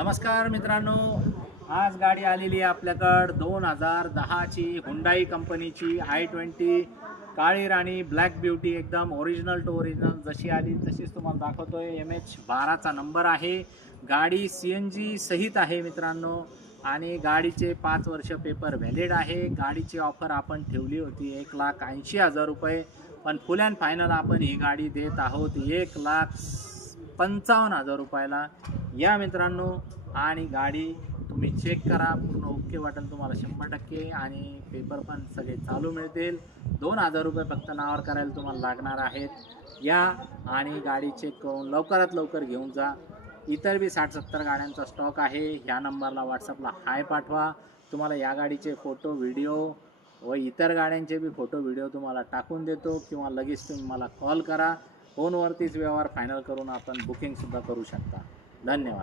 नमस्कार मित्रांनो, आज गाडी आलेली आहे आपल्याकडं 2010ची हुंडाई कंपनीची i20 काळी राणी ब्लॅक ब्युटी, एकदम ओरिजिनल टू ओरिजिनल जशी आली तशीच तुम्हाला दाखवतोय। MH12चा नंबर आहे। गाडी CNG सहित आहे मित्रांनो आणि गाडीचे 5 वर्ष पेपर व्हॅलिड आहे। गाडीची ऑफर आपण ठेवली होती 1,80,000 रुपये, पण फुल अँड फायनल आपण ही गाडी देत आहोत 1,55,000 रुपयाला। या मित्रांनो, आणि गाडी तुम्ही चेक करा, पूर्ण ओके वाटेल तुम्हाला 100%, आणि पेपर पण सगळे चालू मिळतील। 2,000 रुपये फक्त नावावर करायला तुम्हाला लागणार आहेत। या आणि गाडी चेक करून लवकरात लवकर घेऊन जा। इतर बी 60-70 गाड्यांचा स्टॉक आहे। ह्या नंबरला व्हॉट्सअपला हाय पाठवा, तुम्हाला या गाडीचे फोटो व्हिडिओ व इतर गाड्यांचे बी फोटो व्हिडिओ तुम्हाला टाकून देतो, किंवा लगेच तुम्ही मला कॉल करा। फोनवरतीच व्यवहार फायनल करून आपण बुकिंगसुद्धा करू शकता। धन्यवाद।